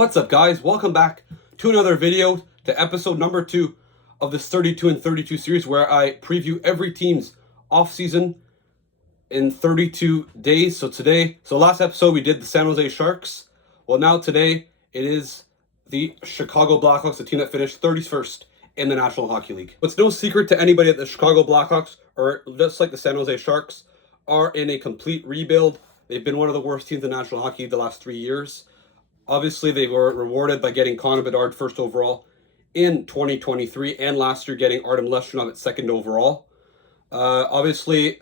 What's up, guys? Welcome back to another video, to episode number 2 of this 32 and 32 series, where I preview every team's offseason in 32 days. So last episode we did the San Jose Sharks. Well, now today it is the Chicago Blackhawks, the team that finished 31st in the National Hockey League. It's no secret to anybody that the Chicago Blackhawks, or just like the San Jose Sharks, are in a complete rebuild. They've been one of the worst teams in the National Hockey League the last 3 years. Obviously, they were rewarded by getting Connor Bedard first overall in 2023, and last year getting Artem Leshchinov at second overall. Obviously,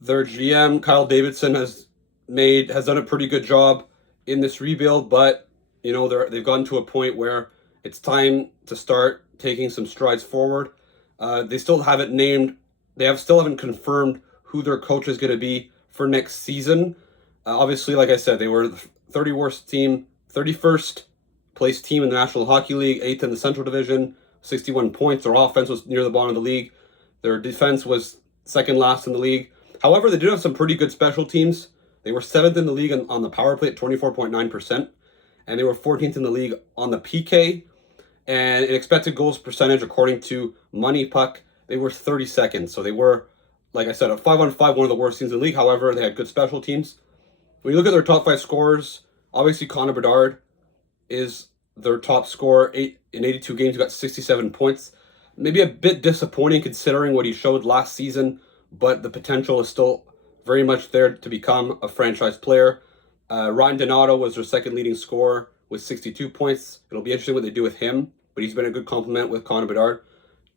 their GM Kyle Davidson has done a pretty good job in this rebuild, but they've gotten to a point where it's time to start taking some strides forward. They still haven't confirmed who their coach is going to be for next season. Obviously, like I said, they were the 31st place team in the National Hockey League, 8th in the Central Division, 61 points. Their offense was near the bottom of the league. Their defense was second last in the league. However, they did have some pretty good special teams. They were 7th in the league on the power play at 24.9%, and they were 14th in the league on the PK. And in expected goals percentage, according to Money Puck, they were 32nd. So they were, like I said, a 5-on-5, one of the worst teams in the league. However, they had good special teams. When you look at their top 5 scorers, obviously Connor Bedard is their top scorer. In 82 games, he got 67 points. Maybe a bit disappointing considering what he showed last season, but the potential is still very much there to become a franchise player. Ryan Donato was their second leading scorer with 62 points. It'll be interesting what they do with him, but he's been a good complement with Connor Bedard.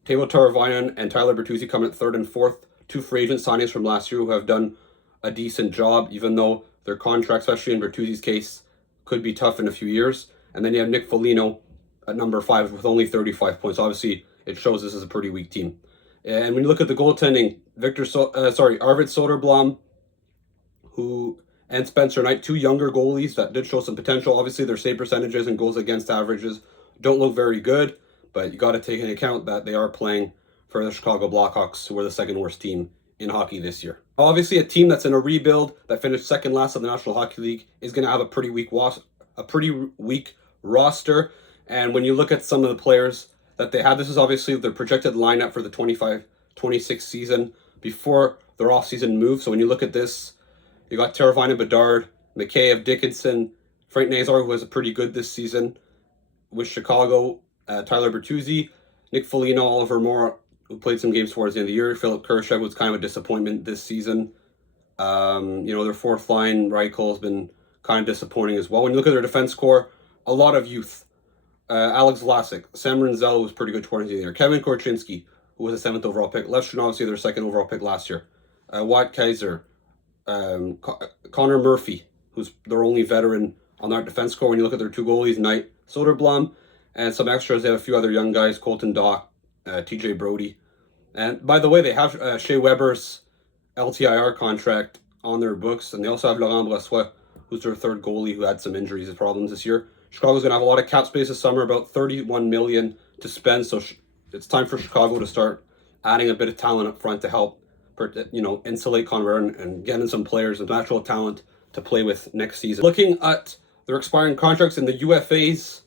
Teuvo Teravainen and Tyler Bertuzzi coming at 3rd and 4th. 2 free agent signings from last year who have done a decent job, even though their contract, especially in Bertuzzi's case, could be tough in a few years. And then you have Nick Foligno at number 5 with only 35 points. Obviously, it shows this is a pretty weak team. And when you look at the goaltending, Arvid Soderblom, and Spencer Knight, 2 younger goalies that did show some potential. Obviously, their save percentages and goals against averages don't look very good, but you got to take into account that they are playing for the Chicago Blackhawks, who are the second worst team in hockey this year. Obviously, a team that's in a rebuild that finished second last in the National Hockey League is going to have a pretty weak roster. And when you look at some of the players that they have, this is obviously their projected lineup for the 25-26 season before their offseason move. So when you look at this, you got Teravainen, Bedard, Mikheyev, Dickinson, Frank Nazar, who was pretty good this season with Chicago, Tyler Bertuzzi, Nick Foligno, Oliver Moore, who played some games towards the end of the year. Philip Kurashev was kind of a disappointment this season. Their fourth line, Reichel, has been kind of disappointing as well. When you look at their defense core, a lot of youth. Alex Vlasic, Sam Rinzel was pretty good towards the end of the year. Kevin Korchinski, who was a 7th overall pick. Leshchinov, obviously their 2nd overall pick last year. Watt Kaiser, Connor Murphy, who's their only veteran on their defense core. When you look at their 2 goalies, Knight, Soderblom, and some extras, they have a few other young guys, Colton Dock, TJ Brody. And by the way, they have Shea Weber's LTIR contract on their books, and they also have Laurent Brossoit, who's their 3rd goalie, who had some injuries and problems this year. Chicago's going to have a lot of cap space this summer, about $31 million to spend, so it's time for Chicago to start adding a bit of talent up front to help insulate Connor and getting some players of natural talent to play with next season. Looking at their expiring contracts in the UFAs,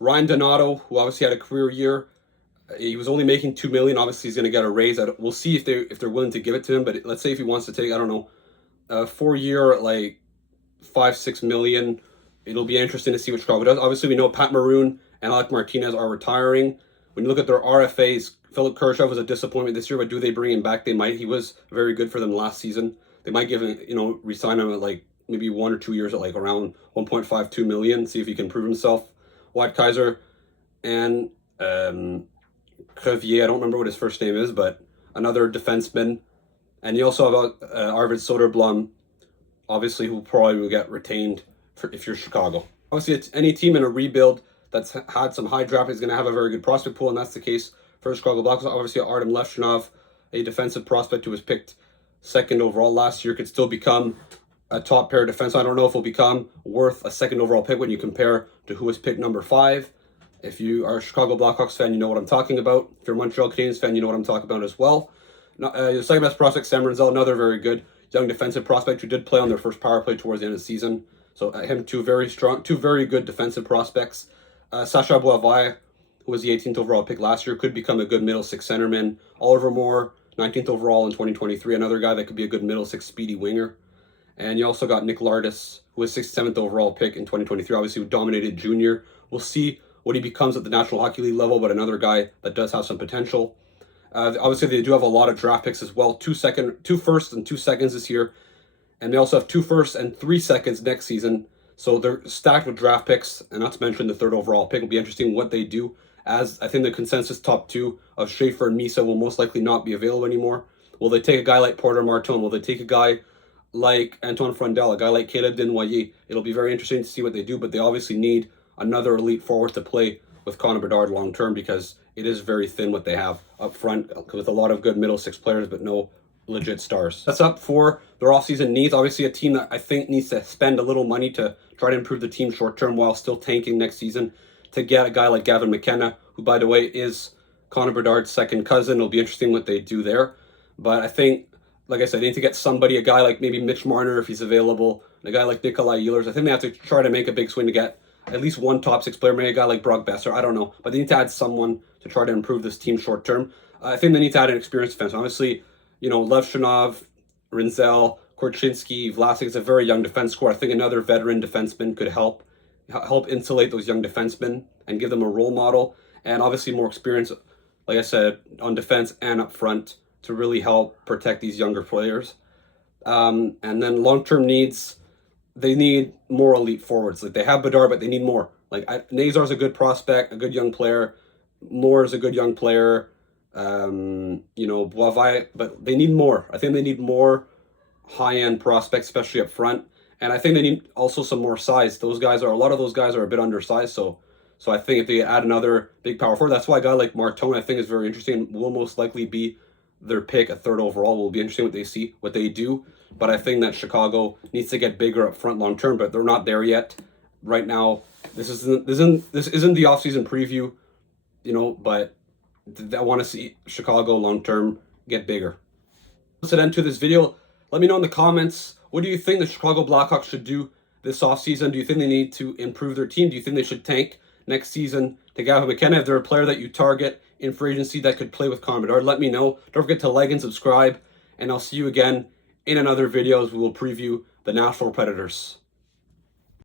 Ryan Donato, who obviously had a career year, he was only making $2 million. Obviously, he's going to get a raise. We'll see if they're willing to give it to him. But let's say if he wants to take, a 4-year at like $5-6 million, it'll be interesting to see what Chicago does. Obviously, we know Pat Maroon and Alec Martinez are retiring. When you look at their RFAs, Philip Kurashev was a disappointment this year, but do they bring him back? They might. He was very good for them last season. They might give him, re-sign him at like maybe 1 or 2 years at like around $1.52 million. See if he can prove himself. Watt Kaiser and Crevier, I don't remember what his first name is, but another defenseman. And you also have Arvid Soderblom, obviously, who probably will get retained if you're Chicago. Obviously, it's any team in a rebuild that's had some high draft is going to have a very good prospect pool, and that's the case for Chicago Blackhawks. Obviously, Artem Leshchinov, a defensive prospect who was picked 2nd overall last year, could still become a top pair defense. I don't know if he'll become worth a 2nd overall pick when you compare to who was picked number 5. If you are a Chicago Blackhawks fan, you know what I'm talking about. If you're a Montreal Canadiens fan, you know what I'm talking about as well. The second best prospect, Sam Rinzel, another very good young defensive prospect who did play on their first power play towards the end of the season. So him, two very strong, two very good defensive prospects. Sacha Boisvert, who was the 18th overall pick last year, could become a good middle six centerman. Oliver Moore, 19th overall in 2023, another guy that could be a good middle six speedy winger. And you also got Nick Lardis, who was 67th overall pick in 2023, obviously who dominated junior. We'll see what he becomes at the National Hockey League level, but another guy that does have some potential. Obviously, they do have a lot of draft picks as well, two firsts and 2 seconds this year. And they also have 2 firsts and 3 seconds next season. So they're stacked with draft picks, and not to mention the 3rd overall pick. It'll be interesting what they do, as I think the consensus top 2 of Schaefer and Misa will most likely not be available anymore. Will they take a guy like Porter Martone? Will they take a guy like Antoine Frondel, a guy like Caleb Desnoyers? It'll be very interesting to see what they do, but they obviously need another elite forward to play with Connor Bedard long term, because it is very thin what they have up front with a lot of good middle six players, but no legit stars. That's up for their offseason needs. Obviously a team that I think needs to spend a little money to try to improve the team short term while still tanking next season, to get a guy like Gavin McKenna, who by the way is Connor Bedard's second cousin. It'll be interesting what they do there. But I think, like I said, they need to get somebody, a guy like maybe Mitch Marner if he's available, and a guy like Nikolai Ehlers. I think they have to try to make a big swing to get at least one top 6 player, maybe a guy like Brock Besser, I don't know. But they need to add someone to try to improve this team short term. I think they need to add an experienced defense. Obviously, Lev Shanov, Rinzel, Korchinski, Vlasic is a very young defense core. I think another veteran defenseman could help insulate those young defensemen and give them a role model. And obviously more experience, like I said, on defense and up front to really help protect these younger players. And then long-term needs, they need more elite forwards. Like, they have Bedard, but they need more. Like, Nazar's a good prospect, a good young player. Moore is a good young player. Boisvert, but they need more. I think they need more high-end prospects, especially up front. And I think they need also some more size. A lot of those guys are a bit undersized. So I think if they add another big power forward, that's why a guy like Martone I think is very interesting. Will most likely be their pick at 3rd overall. Will be interesting what they do. But I think that Chicago needs to get bigger up front long term, but they're not there yet. Right now, this isn't the offseason preview, but I want to see Chicago long term get bigger. Let's end to this video. Let me know in the comments, what do you think the Chicago Blackhawks should do this offseason? Do you think they need to improve their team? Do you think they should tank next season to Gavin McKenna? If they're a player that you target in free agency that could play with Connor Bedard, let me know. Don't forget to like and subscribe, and I'll see you again in another video as we will preview the Nashville Predators.